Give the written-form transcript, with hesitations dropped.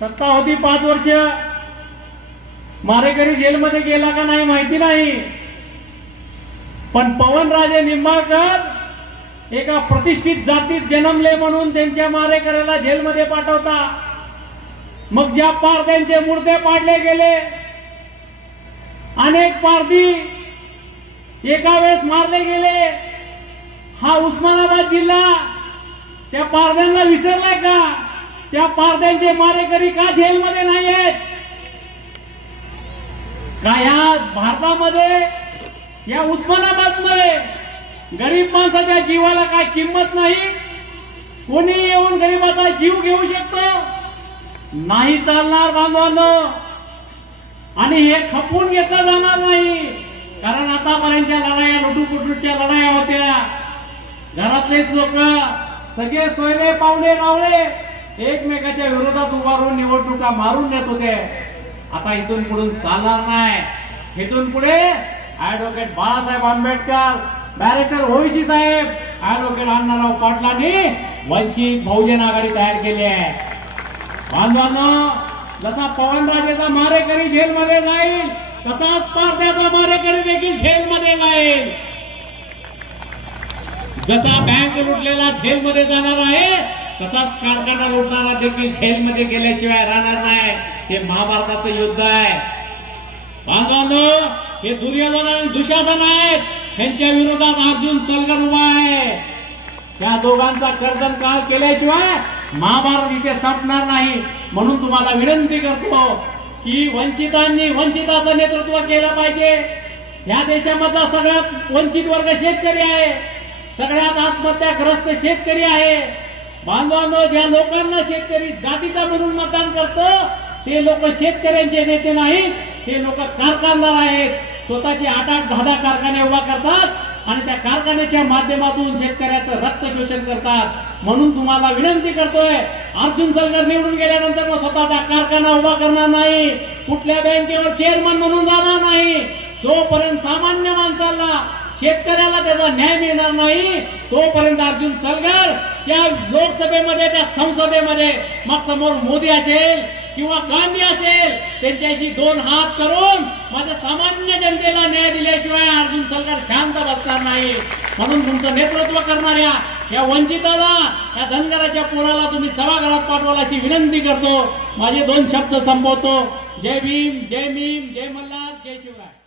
सत्ता होती 5 वर्ष, मारेकरी जेलमध्ये गेला का नाही माहिती नाही, पण पवनराजे निंबाळकर एका प्रतिष्ठित जातीत जन्मले म्हणून त्यांच्या मारेकऱ्याला जेलमध्ये पाठवता। मग ज्या पारध्यांचे मुर्दे पाडले गेले, अनेक पारधी एका वेळेस मारले गेले, हा उस्मानाबाद जिल्हा त्या पारध्यांना विसरलाय का? त्या पारध्यांचे मारेकरी का जेलमध्ये नाही आहेत? का या भारतामध्ये, या उस्मानाबादमध्ये गरीब माणसाच्या जीवाला काय किंमत नाही? कोणी येऊन गरीबाचा जीव घेऊ शकतो? नाही चालणार बांधवांनो, आणि हे खपून घेतलं जाणार नाही। कारण आतापर्यंतच्या लढाया लुटूपुटूच्या लढाया होत्या, घरातलेच लोक सगळे सोयरे पावले रावळे एकमेकाच्या विरोधात उभारून निवडणुका मारून नेत होते। आता इथून पुढे चालणार नाही। इथून पुढे ऍडव्होकेट बाळासाहेब आंबेडकर, डायरेक्टर ओवीसी साहेब, ऍडव्होकेट अण्णाराव पाटलांनी वंचित बहुजन आघाडी तयार केली आहे। बांधवांनो, जसा पवनराजेचा मारेकरी जेलमध्ये जाईल, तसाच पारध्याचा मारेकरी देखील जेलमध्ये जाईल। जसा बँक लुटलेला जेलमध्ये जाणार आहे, तसाच कारखाना लुटणारा देखील जेलमध्ये गेल्याशिवाय राहणार नाही। हे महाभारताचं युद्ध आहे बांधवांनो। हे दुर्योधन आणि दुशासन आहेत, त्यांच्या विरोधात अर्जुन सलगर उभा आहे। त्या दोघांचा कर्दन काळ केल्याशिवाय महाभारत इथे संपणार नाही। म्हणून तुम्हाला विनंती करतो की वंचिताचं नेतृत्व केलं पाहिजे। या देशामधला सगळ्यात वंचित वर्ग शेतकरी आहे, सगळ्यात आत्महत्याग्रस्त शेतकरी आहे। बांधवांनो, ज्या लोकांना शेतकरी जातीचा म्हणून मतदान करतो, ते लोक शेतकऱ्यांचे नेते नाहीत, ते लोक कारखानदार आहेत। स्वतःचे 8-8, 10-10 कारखाने उभा करतात आणि त्या कारखान्याच्या माध्यमातून शेतकऱ्याचं रक्त शोषण करतात। म्हणून तुम्हाला विनंती करतोय, अर्जुन सलगर निवडून गेल्यानंतर स्वतःचा कारखाना उभा करणार नाही, कुठल्या बँकेवर चेअरमन म्हणून जाणार नाही। जोपर्यंत सामान्य माणसाला, शेतकऱ्याला त्याचा न्याय मिळणार नाही, तोपर्यंत अर्जुन सलगर त्या लोकसभेमध्ये, त्या संसदेमध्ये, मग समोर मोदी असेल किंवा गांधी असेल, त्यांच्याशी 2 हात करून माझ्या सामान्य जनतेला न्याय दिल्याशिवाय अर्जुन सलगर शांत बसणार नाही। म्हणून तुमचं नेतृत्व करणाऱ्या या वंचिताला, या धनगराच्या पोराला तुम्ही सभागृहात पाठवाल अशी विनंती करतो। माझे 2 शब्द संपवतो। जय भीम, जय भीम, जय मल्हार, जय शिवराय।